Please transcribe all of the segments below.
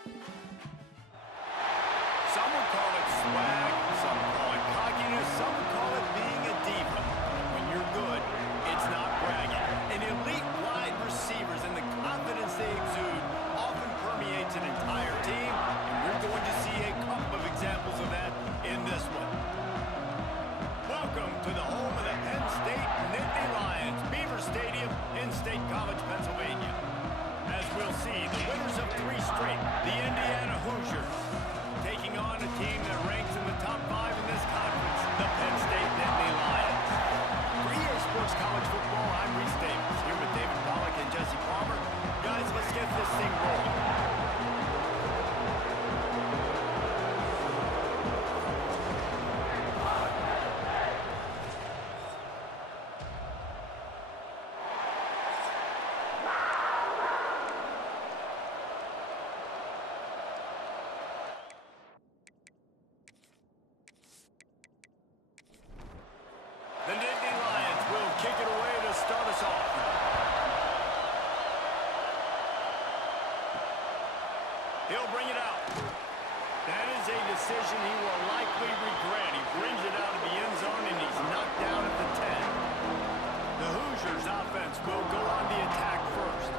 Some would call it swag, some call it cockiness, some would call it being a diva. But when you're good, it's not bragging. And elite wide receivers and the confidence they exude often permeates an entire team, and you're going to see a couple of examples of that in this one. Welcome to the home of the Penn State Nittany Lions, Beaver Stadium in State College, Pennsylvania. As we'll see, the winners of 3 straight, the Indiana Hoosiers, taking on a team that ranks in the top 5 in this conference, the Penn State Nittany Lions. For EA Sports College Football, I'm Reese Davis, here with David Pollack and Jesse Palmer. Guys, let's get this thing rolling. The Nittany Lions will kick it away to start us off. He'll bring it out. That is a decision he will likely regret. He brings it out of the end zone and he's knocked down at the 10. The Hoosiers offense will go on the attack first.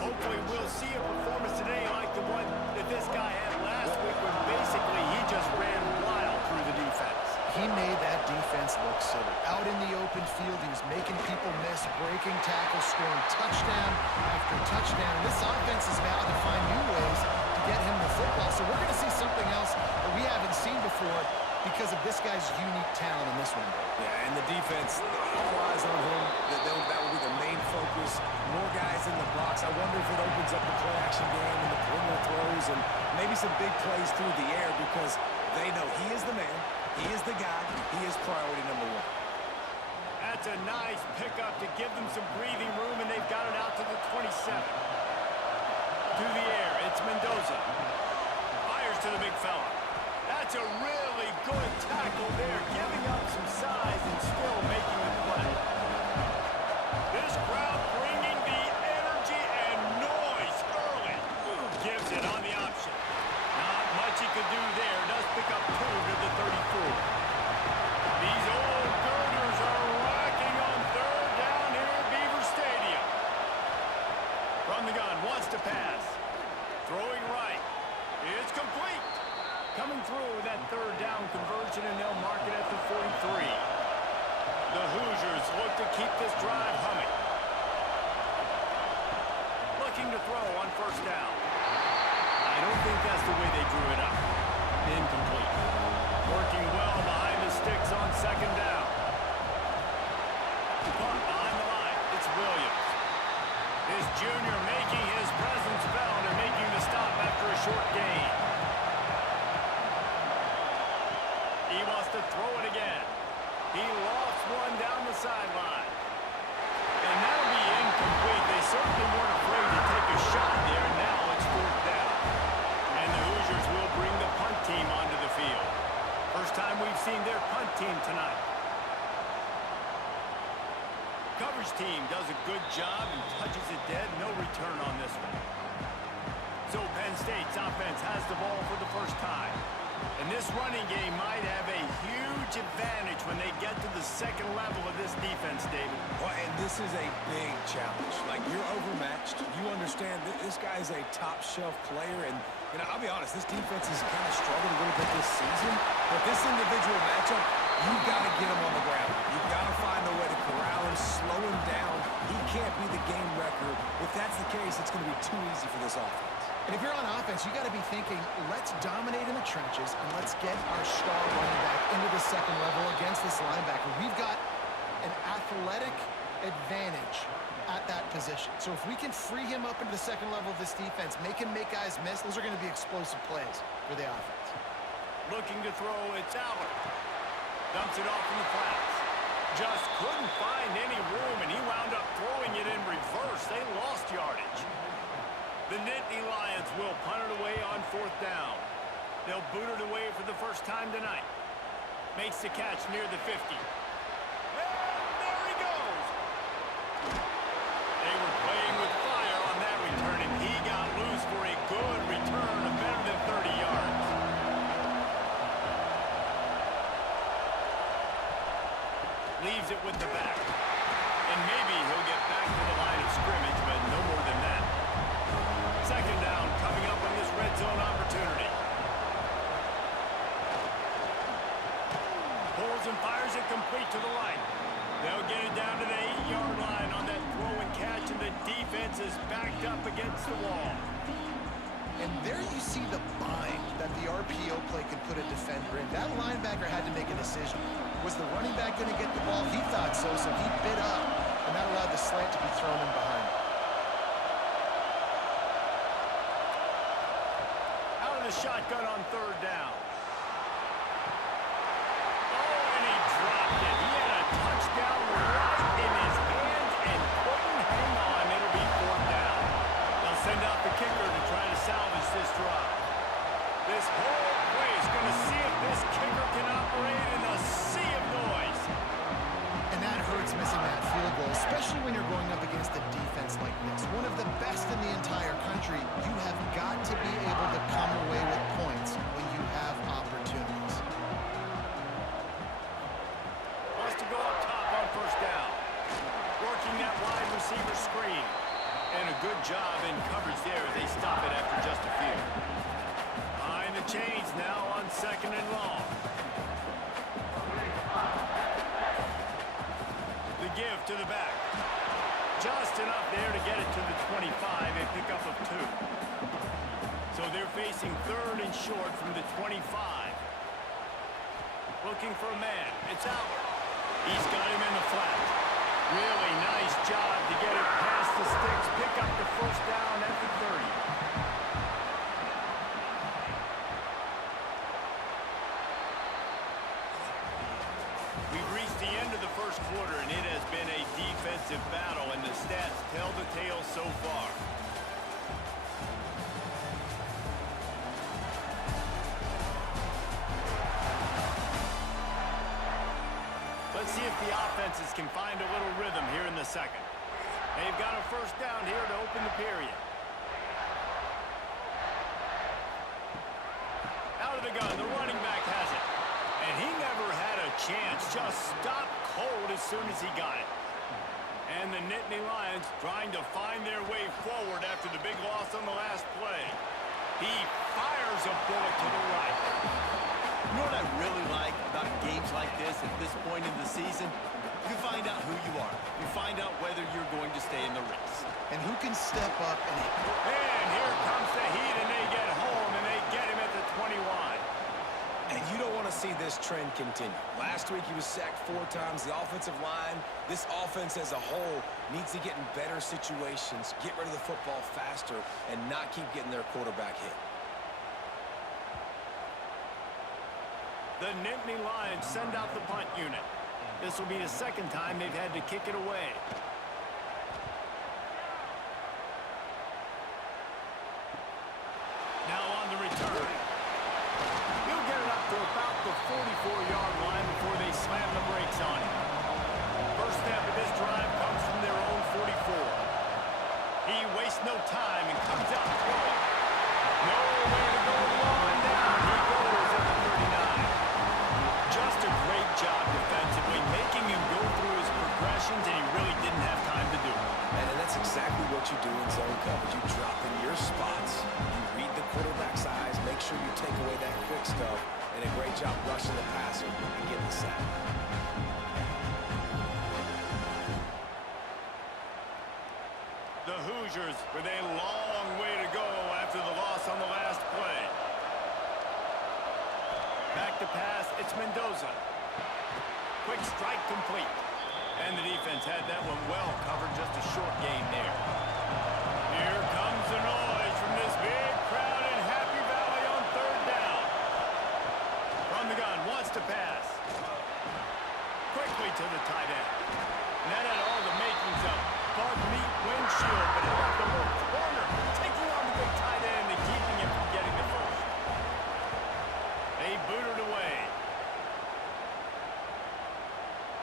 Hopefully we'll see a performance today like the one that this guy had last week when basically he just ran wild through the defense. He made that defense look silly. Out in the open field, he was making people miss, breaking tackles, scoring touchdown after touchdown. This offense is now to find new ways to get him the football. So we're going to see something else that we haven't seen before because of this guy's unique talent in this one. Yeah, and the defense, all eyes on him. That will be the main focus. More guys in the box. I wonder if it opens up the play-action game and the perimeter throws and maybe some big plays through the air because they know he is the man. He is the guy. He is priority number 1. That's a nice pickup to give them some breathing room, and they've got it out to the 27. To the air, it's Mendoza. Fires to the big fella. That's a really good tackle there, giving up some size and still making the play. This crowd bringing the energy and noise early. Gives it on the option. Not much he could do there. Does pick up 2 to the 34. These old girders are rocking on 3rd down here at Beaver Stadium. From the gun, wants to pass. Throwing right. It's complete. Coming through that 3rd down conversion, and they'll mark it at the 43. The Hoosiers look to keep this drive humming. Looking to throw on 1st down. I don't think that's the way they drew it up. Incomplete. Working well behind the sticks on 2nd down. Caught behind the line. It's Williams. This junior making his presence felt and making the stop after a short gain. He wants to throw it again. He lost one down the sideline. And that'll be incomplete. They certainly weren't afraid to take a shot there. Now it's 4th down. And the Hoosiers will bring the punt team onto the field. First time we've seen their punt team tonight. Coverage team does a good job and touches it dead. No return on this one. So Penn State's offense has the ball for the first time. And this running game might have a huge advantage when they get to the 2nd level of this defense, David. Well, and this is a big challenge. Like, you're overmatched. You understand that this guy is a top-shelf player. And, you know, I'll be honest, this defense has kind of struggled a little bit this season. But this individual matchup, you've got to get him on the ground. You've got to find a way to corral him, slow him down. He can't be the game record. If that's the case, it's going to be too easy for this offense. And if you're on offense, you got to be thinking, let's dominate in the trenches and let's get our star running back into the 2nd level against this linebacker. We've got an athletic advantage at that position. So if we can free him up into the 2nd level of this defense, make him make guys miss, those are going to be explosive plays for the offense. Looking to throw, it's Aller. Dumps it off in the flats. Just couldn't find any room, and he wound up throwing it in reverse. They lost yardage. The Nittany Lions will punt it away on 4th down. They'll boot it away for the first time tonight. Makes the catch near the 50. And there he goes. They were playing with fire on that return, and he got loose for a good return of leaves it with the back. And maybe he'll get back to the line of scrimmage, but no more than that. Second down coming up on this red zone opportunity. Pulls and fires it complete to the right. They'll get it down to the 8-yard line on that throw and catch, and the defense is backed up against the wall. And there you see the bind that the RPO play could put a defender in. That linebacker had to make a decision. Was the running back going to get the ball? He thought so, so he bit up, and that allowed the slant to be thrown in behind. Out of the shotgun on third down. Oh, and he dropped it. He had a touchdown right in his hands and couldn't hang on. It'll be fourth down. They'll send out the kicker to try to salvage this drive. This whole play is going to see if this kicker can operate in a sea of noise. And that hurts missing that field goal, especially when you're going up against a defense like this. One of the best in the entire country. You have got to be able to come away with points when you have opportunities. Wants to go up top on first down. Working that wide receiver screen. And a good job in coverage there as they stop it after just a few. Behind the chains now on second and long. The give to the back. Just enough there to get it to the 25, a pickup of 2. So they're facing third and short from the 25. Looking for a man. It's Albert. He's got him in the flat. Really nice job to get it past the sticks. Pick up the first down at the 30. We've reached the end of the first quarter, and it has been a defensive battle, and the stats tell the tale so far. Let's see if the offenses can find a little rhythm here in the second. They've got a first down here to open the period. Out of the gun, the running back has it. And he never had a chance, just stopped cold as soon as he got it. And the Nittany Lions trying to find their way forward after the big loss on the last play. He fires a bullet to the right. You know what I really like about games like this at this point in the season? You find out who you are. You find out whether you're going to stay in the race. And who can step up and hit. And here comes the heat, and they get home, and they get him at the 21. And you don't want to see this trend continue. Last week he was sacked 4 times. The offensive line, this offense as a whole, needs to get in better situations, get rid of the football faster, and not keep getting their quarterback hit. The Nittany Lions send out the punt unit. This will be the second time they've had to kick it away. Now on the return. He'll get it up to about the 44-yard line before they slam the brakes on him. First step of this drive comes from their own 44. He wastes no time and comes out throwing. Nowhere to go on down. He goes at the 39. Just a great job defensively, making him go through his progressions, and he really didn't have time to do it. And that's exactly what you do in zone coverage. You drop in your spots, you read the quarterback's eyes, make sure you take away that quick stuff, and a great job rushing the passer and getting the sack. The Hoosiers with a long way to go after the loss on the last play. Back to pass, it's Mendoza. Quick strike complete. And the defense had that one well covered, just a short gain there. Here comes the noise from this big crowd in Happy Valley on third down. From the gun, wants to pass. Quickly to the tight end. And that had all the makings of bug meat windshield, but it left a little corner, taking on the big tight end and keeping him from getting the first. They booted away.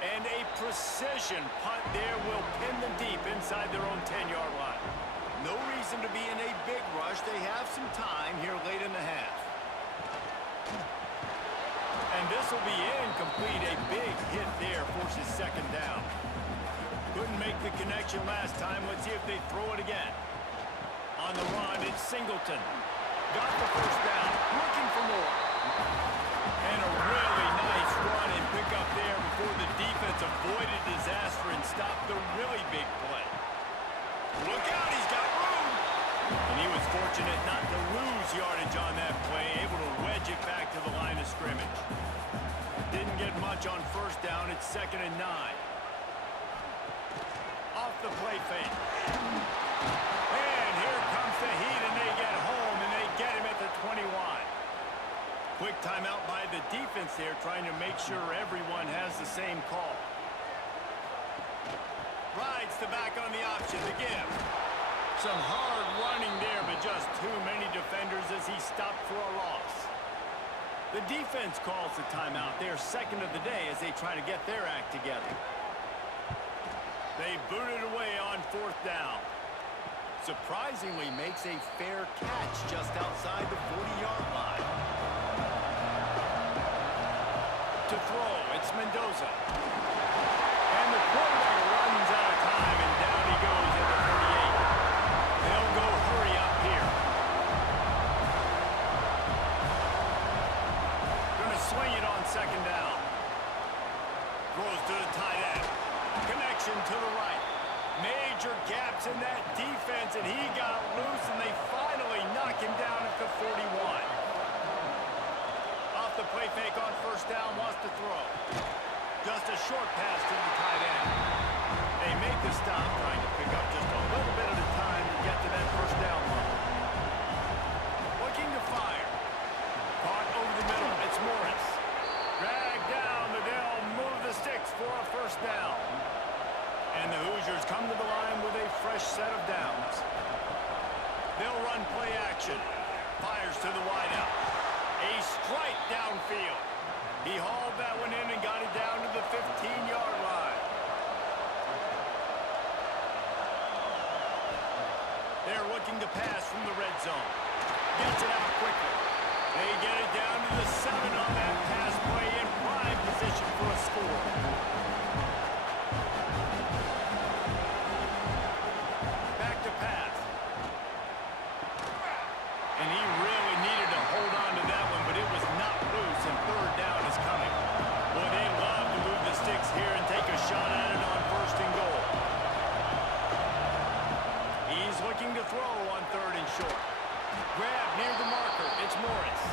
And a precision punt there will pin them deep inside their own 10-yard line. No reason to be in a big rush. They have some time here late in the half. And this will be incomplete. incomplete. A big hit there forces second down. Couldn't make the connection last time. Let's see if they throw it again. On the run, it's Singleton. Got the first down. Looking for more. And a really nice run and pick up there before the defense avoided disaster and stopped the really big play. Look out, he's got room. And he was fortunate not to lose yardage on that play, able to wedge it back to the line of scrimmage. Didn't get much on first down. It's 2nd and 9. Off the play fake. And here comes the heat, and they get home, and they get him at the 21. Quick timeout by the defense there, trying to make sure everyone has the same call. Rides the back on the option, the give. Some hard running there, but just too many defenders as he stopped for a loss. The defense calls the timeout. They're second of the day as they try to get their act together. They boot it away on 4th down. Surprisingly makes a fair catch just outside the 40-yard line. To throw, it's Mendoza. And the quarterback runs out of time, and down he goes at the 38. They'll go hurry up here. Gonna swing it on 2nd down. Throws to the tight end. Connection to the right. Major gaps in that defense, and he got loose, and they finally knock him down at the 41. Off the play fake on 1st down, wants to throw. Just a short pass to the tight end. They make the stop, trying to pick up just a little bit at a time to get to that 1st down line. Looking to fire. Caught over the middle. It's Morris. Dragged down, but they'll move the sticks for a 1st down. And the Hoosiers come to the line with a fresh set of downs. They'll run play action. Fires to the wideout. A strike downfield. He hauled that one in and got it down to the 15-yard line. They're looking to pass from the red zone. Gets it out quickly. They get it down to the 7 on that pass play in prime position for a score. Back to pass. And he really needed to hold on to that one, but it was not loose, and 3rd down is coming. Boy, they love to move the sticks here and take a shot at it on 1st and goal. He's looking to throw on 3rd and short. Grab near the marker. It's Morris.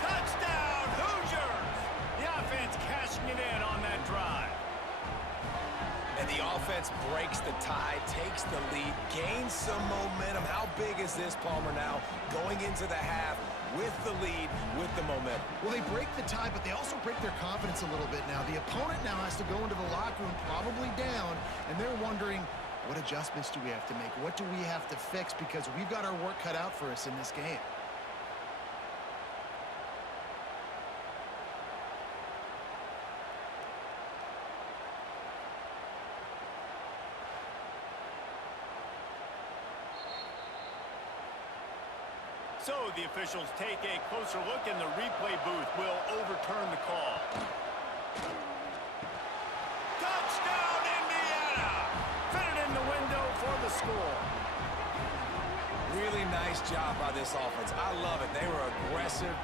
Touchdown, Hoosiers! The offense cashing it in on that drive. And the offense breaks the tie, takes the lead, gains some momentum. How big is this, Palmer, now going into the half with the lead, with the momentum? Well, they break the tie, but they also break their confidence a little bit now. The opponent now has to go into the locker room probably down, and they're wondering, what adjustments do we have to make? What do we have to fix? Because we've got our work cut out for us in this game. So the officials take a closer look, and the replay booth will overturn the call. Touchdown, Indiana! Fitted in the window for the score. Really nice job by this offense. I love it. They were aggressive,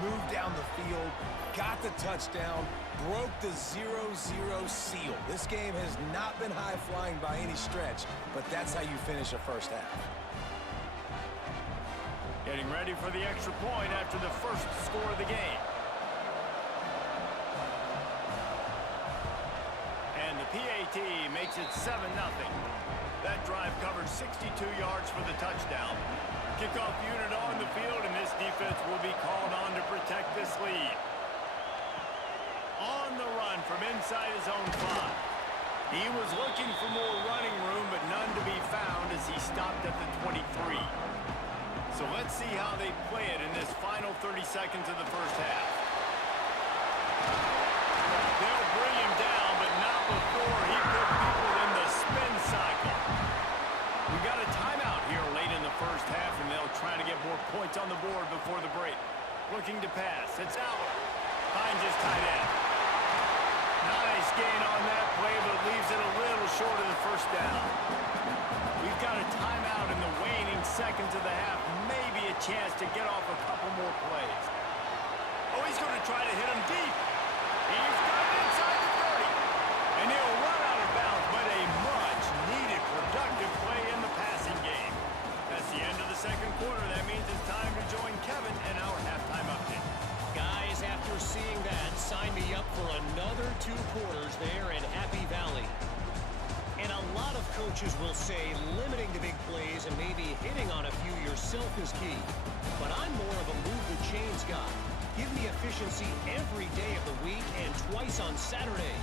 moved down the field, got the touchdown, broke the 0-0 seal. This game has not been high-flying by any stretch, but that's how you finish a 1st half. Getting ready for the extra point after the first score of the game. And the PAT makes it 7-0. That drive covered 62 yards for the touchdown. Kickoff unit on the field, and this defense will be called on to protect this lead. On the run from inside his own 5. He was looking for more running room, but none to be found as he stopped at the 23. So let's see how they play it in this final 30 seconds of the 1st half. They'll bring him down, but not before he put people in the spin cycle. We got a timeout here late in the 1st half, and they'll try to get more points on the board before the break. Looking to pass. It's Allen. Finds his tight end. Nice gain on that play, but leaves it a little short of the first down. We've got a timeout in the waning seconds of the half. Maybe a chance to get off a couple more plays. Oh, he's going to try to hit him deep. He's got it inside the 30. And he'll run out of bounds, but a much-needed productive play in the passing game. That's the end of the second quarter. That means it's time to join Kevin in our halftime update. Guys, after seeing that, sign me up for another 2 quarters there in Happy Valley. And a lot of coaches will say limiting the big plays and maybe hitting on a few yourself is key. But I'm more of a move the chains guy. Give me efficiency every day of the week and twice on Saturday.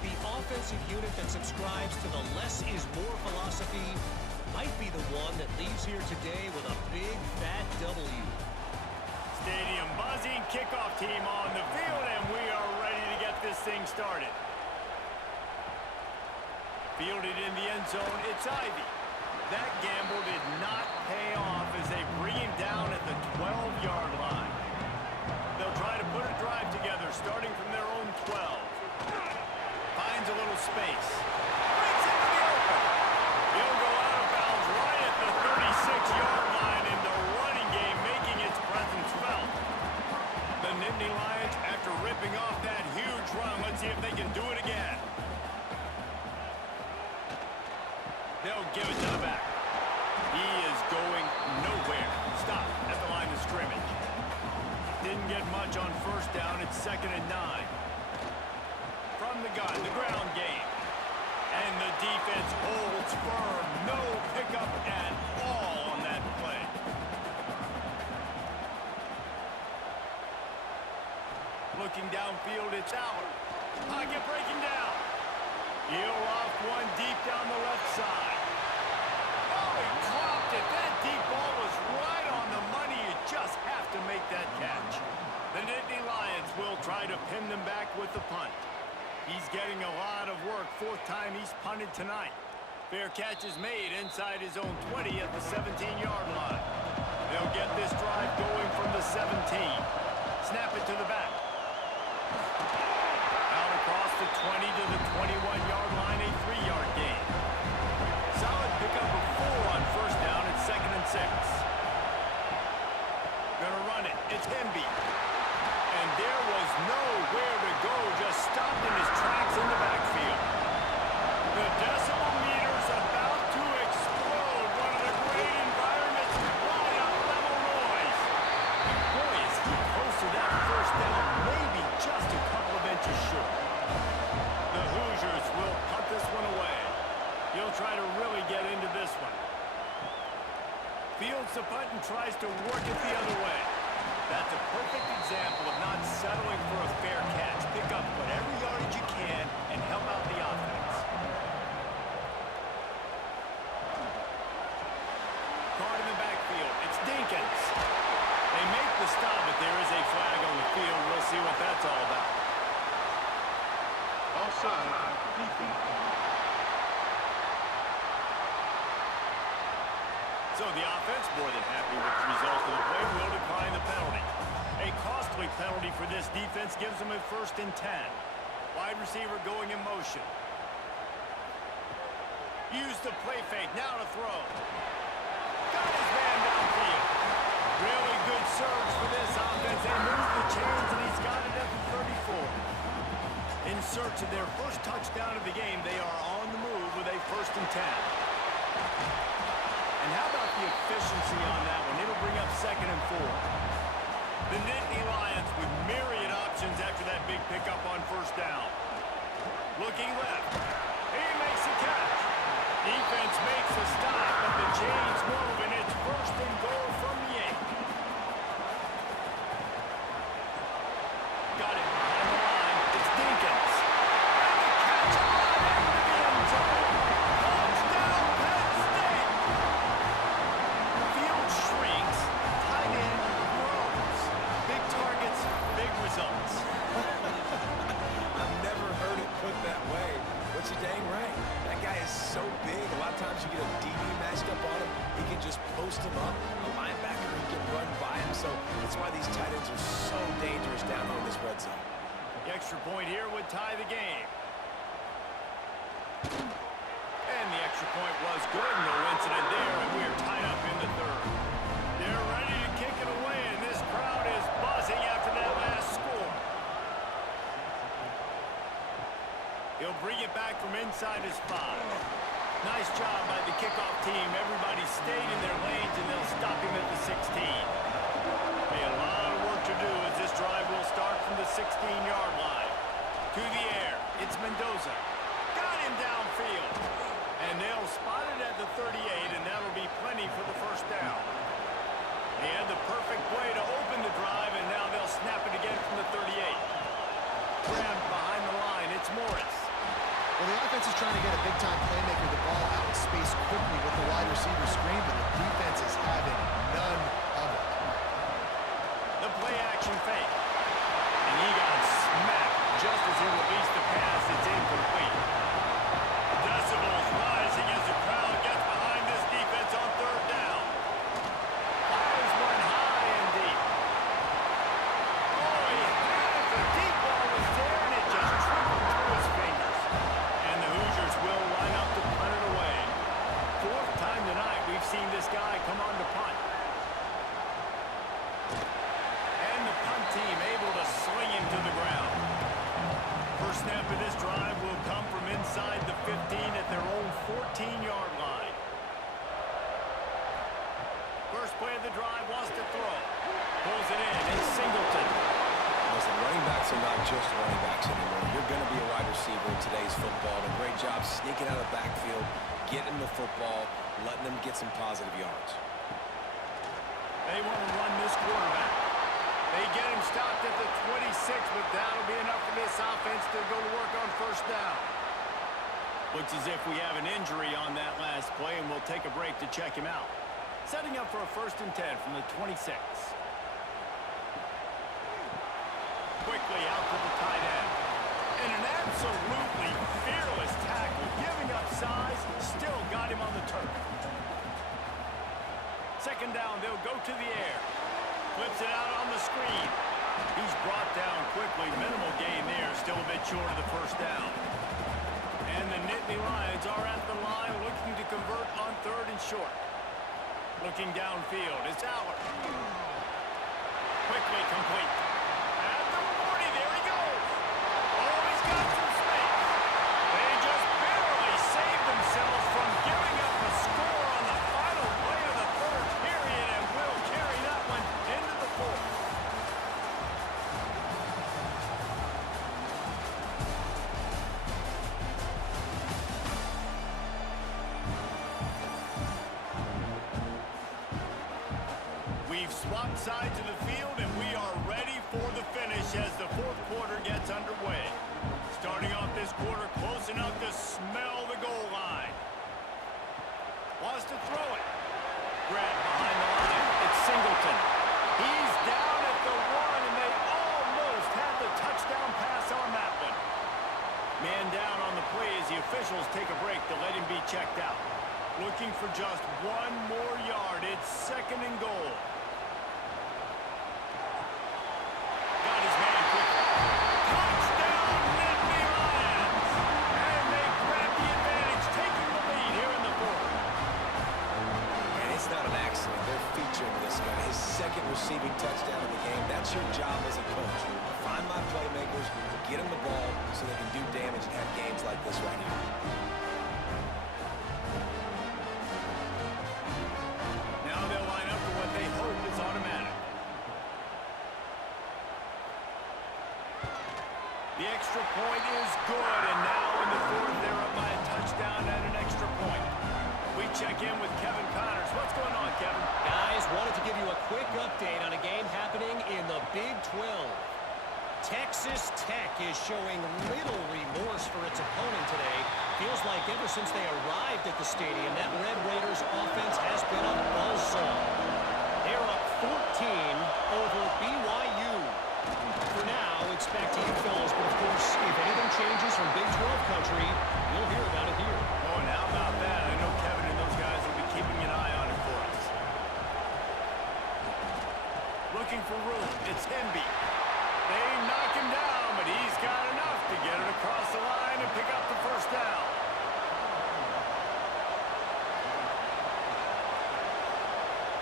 The offensive unit that subscribes to the less is more philosophy might be the one that leaves here today with a big fat W. Stadium buzzing, kickoff team on the field, and we are ready to get this thing started. Fielded in the end zone, it's Ivy. That gamble did not pay off as they bring him down at the 12-yard line. They'll try to put a drive together, starting from their own 12. Finds a little space. Breaks into the open. He'll go out of bounds right at the 36-yard line in the running game, making its presence felt. The Nittany Lions, after ripping off that huge run, let's see if they can do it again. They'll give it to the back. He is going nowhere. Stop at the line of scrimmage. Didn't get much on first down. It's 2nd and 9. From the gun, the ground game. And the defense holds firm. No pickup at all on that play. Looking downfield, it's Allen. Pocket breaking down. He'll off one deep down the left side. Oh, he dropped it. That deep ball was right on the money. You just have to make that catch. The Nittany Lions will try to pin them back with the punt. He's getting a lot of work. 4th time he's punted tonight. Fair catch is made inside his own 20 at the 17-yard line. They'll get this drive going from the 17. Snap it to the back. Out across the 20 to the 21-yard line, a 3-yard gain. Solid pickup of 4 on first down. It's 2nd and 6. Gonna run it. It's Hemby. And there was nowhere to go. Just stopped in his tracks in the backfield. The decibel meter's about to explode. One of the great environments right on level noise. Boy, is he close to that first down. Maybe just a couple of inches short. The Hoosiers will punt this one away. He'll try to really get into this one. Fields the punt and tries to work it the other way. That's a perfect example of not settling for a fair catch. Pick up whatever yardage you can and help out the offense. Caught in the backfield. It's Dinkins. They make the stop, but there is a flag on the field. We'll see what that's all about. Offside, defense. So the offense, more than happy with the result of the play, will decline the penalty. A costly penalty for this defense gives them a 1st and 10. Wide receiver going in motion. Use the play fake, now to throw. Got his man downfield. Really good surge for this offense. They move the chains, and he's got it at the 34. In search of their first touchdown of the game, they are on the move with a 1st and 10. And how about the efficiency on that one? It'll bring up 2nd and 4. The Nittany Lions with myriad options after that big pickup on first down. Looking left. He makes a catch. Defense makes a stop, but the chains move, and it's 1st and goal from the 8. Got it behind the line. It's Dinkins. And the catch right into the end zone. Touchdown, Penn State. Field shrinks. Tight end grows. Big targets, big results. I've never heard it put that way, but you're dang right. That guy is so big. A lot of times you get a DB matched up on him. He can just post him up. A linebacker, he can run by him. So that's why these tight ends are so dangerous down on this red zone. The extra point here would tie the game. And the extra point was good. No incident there, and we are tied up in the third. They're ready to kick it away, and this crowd is buzzing after that last score. He'll bring it back from inside his 5. Nice job by the kickoff team. Everybody stayed in their lanes, and they'll stop him at the 16. A lot of work to do as this drive will start from the 16-yard line. To the air, it's Mendoza. Got him downfield. And they'll spot it at the 38, and that'll be plenty for the first down. They had the perfect play to open the drive, and now they'll snap it again from the 38. Grabbed behind the line, it's Morris. Well, the offense is trying to get a big-time playmaker the ball out in space quickly with the wide receiver screen, but the defense is having none of it. The play-action fake. And he got smacked just as he released the pass. It's incomplete. Decibels rising as the crowd gets behind this defense on third down. Fires one high and deep. Oh, he had it. The deep ball was there, and it just trickled through his fingers. And the Hoosiers will line up to punt it away. Fourth time tonight we've seen this guy come on to punt. And the punt team able to sling him to the ground. First snap of this drive will come from inside the 15 at their own 14-yard line. First play of the drive wants to throw. Pulls it in. It's Singleton. Listen, running backs are not just running backs anymore. You're going to be a wide receiver in today's football. And a great job sneaking out of the backfield, getting the football, letting them get some positive yards. They want to run this quarterback. They get him stopped at the 26, but that'll be enough for this offense to go to work on first down. Looks as if we have an injury on that last play, and we'll take a break to check him out. Setting up for a 1st and 10 from the 26. Quickly out to the tight end. And an absolutely fearless tackle, giving up size, still got him on the turf. Second down, they'll go to the air. Flips it out on the screen. He's brought down quickly. Minimal gain there, still a bit short of the first down. And the Nittany Lions are at the line looking to convert on 3rd and short. Looking downfield, it's Aller. Quickly complete. At the 40, there he goes. Oh, he's got some space. They just barely saved themselves from giving up a score on the final play of the 3rd period, and will carry that one into the 4th. We've swapped sides of the field, and we are ready for the finish as the 4th quarter gets underway. Starting off this quarter close enough to smell the goal line. Wants to throw it. Grabbed behind the line. It's Singleton. He's down at the 1, and they almost had the touchdown pass on that one. Man down on the play as the officials take a break to let him be checked out. Looking for just 1 more yard. It's 2nd and goal. Got his man quickly. Touchdown, Nittany Lions! And they grab the advantage, taking the lead here in the 4th. And it's not an accident. They're featuring this guy. His 2nd receiving touchdown in the game. That's your job as a coach. Find my playmakers, get them the ball so they can do damage and have games like this right here. Now they'll line up for what they hope is automatic. The extra point is good, and now in the 4th, they're up by a touchdown and an extra point. We check in with Kevin Connors. What's going on, Kevin? Guys, wanted to give you a quick update on a game happening in the Big 12. Texas Tech is showing little remorse for its opponent today. Feels like ever since they arrived at the stadium, that Red Raiders offense has been a buzzsaw. They're up 14 over BYU. For now, it's back to you fellas, but of course, if anything changes from Big 12 country, you'll hear about it here. Oh, and how about that? I know Kevin and those guys will be keeping an eye on it for us. Looking for room. It's Hemby. They knock him down, but he's got enough to get it across the line and pick up the first down.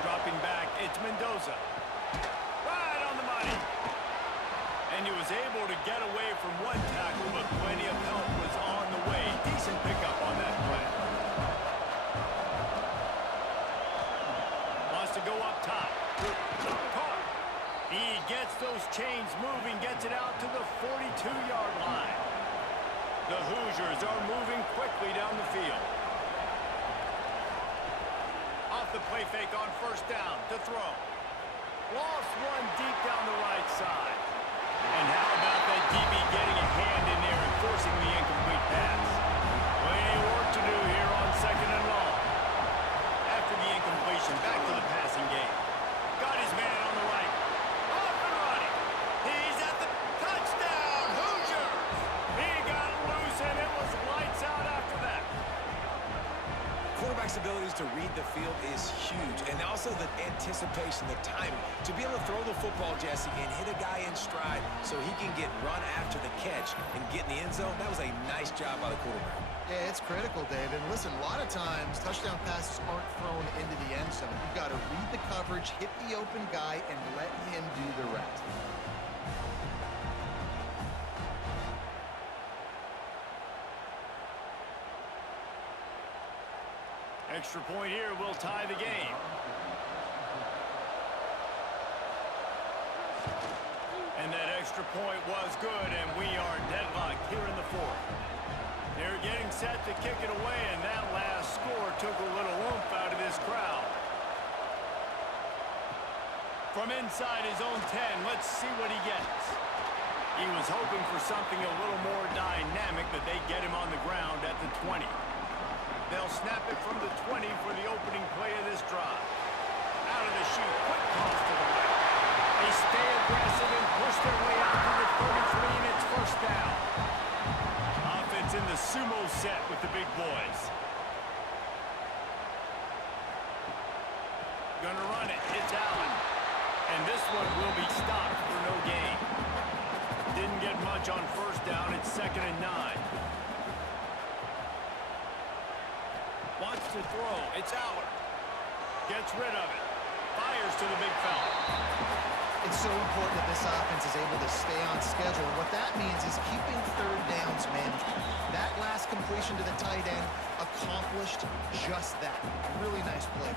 Dropping back, it's Mendoza. Right on the money. And he was able to get away from one tackle, but plenty of help was on the way. Decent pickup on that play. Wants to go up top. Caught. He gets those chains moving, gets it out to the 42-yard line. The Hoosiers are moving quickly down the field. Off the play fake on first down to throw. Lost one deep down the right side. And how about that DB getting a hand in there and forcing the incomplete pass? Plenty of work to do here on second and long. After the incompletion, back to the passing game. Got his man on the right. Off and running. He's at the touchdown, Hoosiers! He got loose and it was lights out after that. Quarterback's abilities to read the field is huge, and also the anticipation, the timing. To be able to throw the football, Jesse, and hit a guy in stride so he can get run after the catch and get in the end zone, that was a nice job by the quarterback. Yeah, it's critical, Dave. And listen, a lot of times touchdown passes aren't thrown into the end zone. You've got to read the coverage, hit the open guy, and let him do the rest. Extra point here will tie the game. And that extra point was good, and we are deadlocked here in the fourth. They're getting set to kick it away, and that last score took a little oomph out of this crowd. From inside his own 10, let's see what he gets. He was hoping for something a little more dynamic, but they get him on the ground at the 20. They'll snap it from the 20 for the opening play of this drive. Out of the chute, quick toss to the right. They stay aggressive and push their way out to the 33, and it's first down. Offense in the sumo set with the big boys. Gonna run it. It's Allen. And this one will be stopped for no gain. Didn't get much on first down. It's 2nd and 9. Wants to throw. It's Allen. Gets rid of it. Fires to the big fella. It's so important that this offense is able to stay on schedule. What that means is keeping third downs manageable. That last completion to the tight end accomplished just that. Really nice play.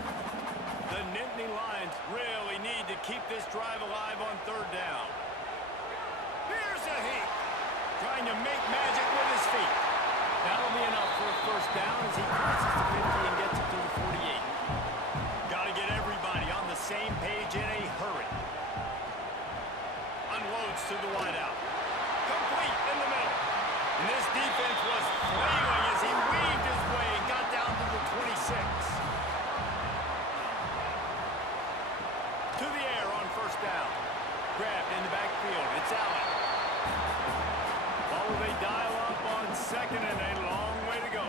The Nittany Lions really need to keep this drive alive on third down. Here's a heat. Trying to make magic with his feet. That'll be enough for a first down as he crosses the 50 and gets it to the 48. Got to get everybody on the same page in a hurry. Unloads to the wideout. Complete in the middle. And this defense was flailing as he weaved his way and got down to the 26. To the air on first down. Grabbed in the backfield. It's Allen. While they dial up on second and a long way to go.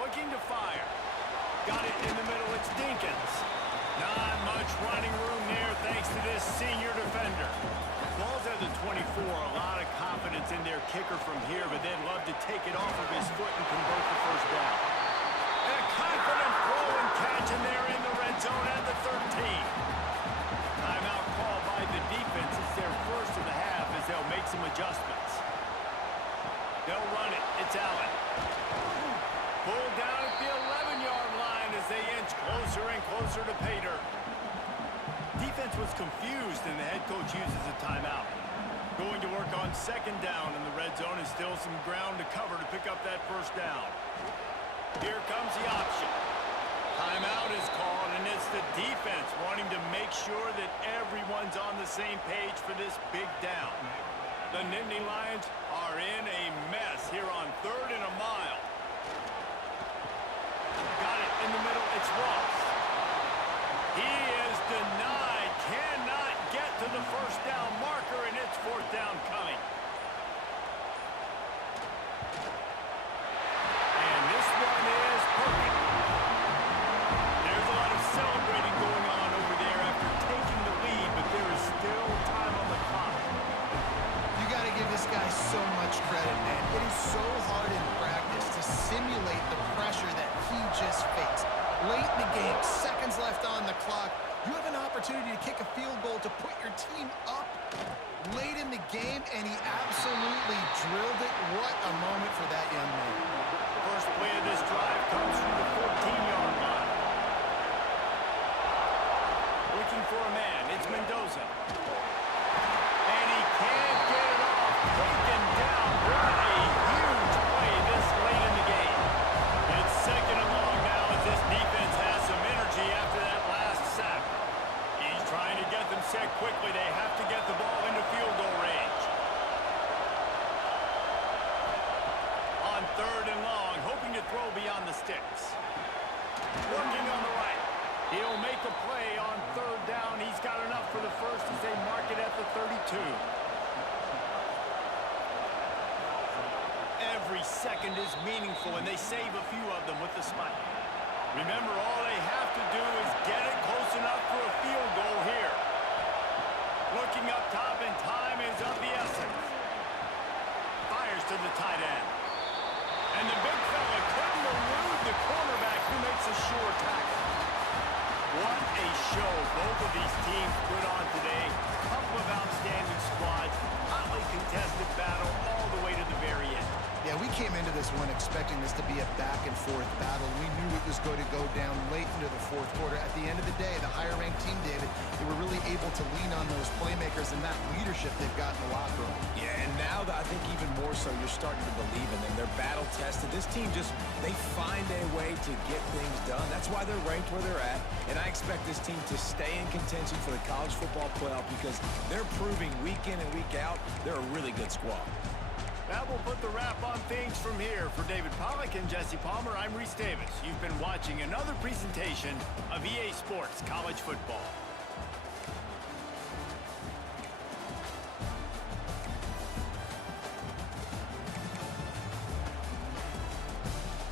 Looking to fire. Got it in the middle. It's Dinkins. Not much running room there thanks to this senior defender. Ball's at the 24. A lot of confidence in their kicker from here, but they'd love to take it off of his foot and convert the first down. And a confident throw and catch, and they're in the red zone at the 13. Timeout call by the defense. It's their first of the half as they'll make some adjustments. They'll run it. It's Allen. Pulled down at the 11-yard line as they inch closer and closer to pay dirt. Defense was confused, and the head coach uses a timeout. Going to work on second down in the red zone, and still some ground to cover to pick up that first down. Here comes the option. Timeout is called, and it's the defense wanting to make sure that everyone's on the same page for this big down. The Nittany Lions are in a mess here on 3rd and a mile. Got it in the middle. It's Ross. He is denied. Cannot get to the first down marker, and it's 4th down coming. And this one is perfect. There's a lot of celebrating going on over there after You have an opportunity to kick a field goal to put your team up late in the game, and he absolutely drilled it. What a moment for that young man. First play of this drive comes from the 14-yard line. Looking for a man. It's Mendoza. And he can't get it off. Taken down. What a huge play this late in the game. It's second and long now as this defense has some energy after that last sack. He's trying to get them set quickly. They have to get the ball into field goal range. On third and long, hoping to throw beyond the sticks. Working on the right. He'll make a play on third down. He's got enough for the first as they mark it at the 32. Every second is meaningful, and they save a few of them with the spike. Remember, all they have to do is get it close enough for a field goal here. Looking up top, and time is of the essence. Fires to the tight end. And the big fella couldn't elude the cornerback who makes a sure tackle. What a show both of these teams put on today. A couple of outstanding squads. Hotly contested battle all the way to the very end. Yeah, we came into this one expecting this to be a back-and-forth battle. We knew it was going to go down late into the fourth quarter. At the end of the day, the higher-ranked team, David, they were really able to lean on those playmakers and that leadership they've got in the locker room. Yeah, and now I think even more so, you're starting to believe in them. They're battle-tested. This team they find a way to get things done. That's why they're ranked where they're at. And I expect this team to stay in contention for the college football playoff because they're proving week in and week out they're a really good squad. That will put the wrap on things from here. For David Pollack and Jesse Palmer, I'm Reese Davis. You've been watching another presentation of EA Sports College Football.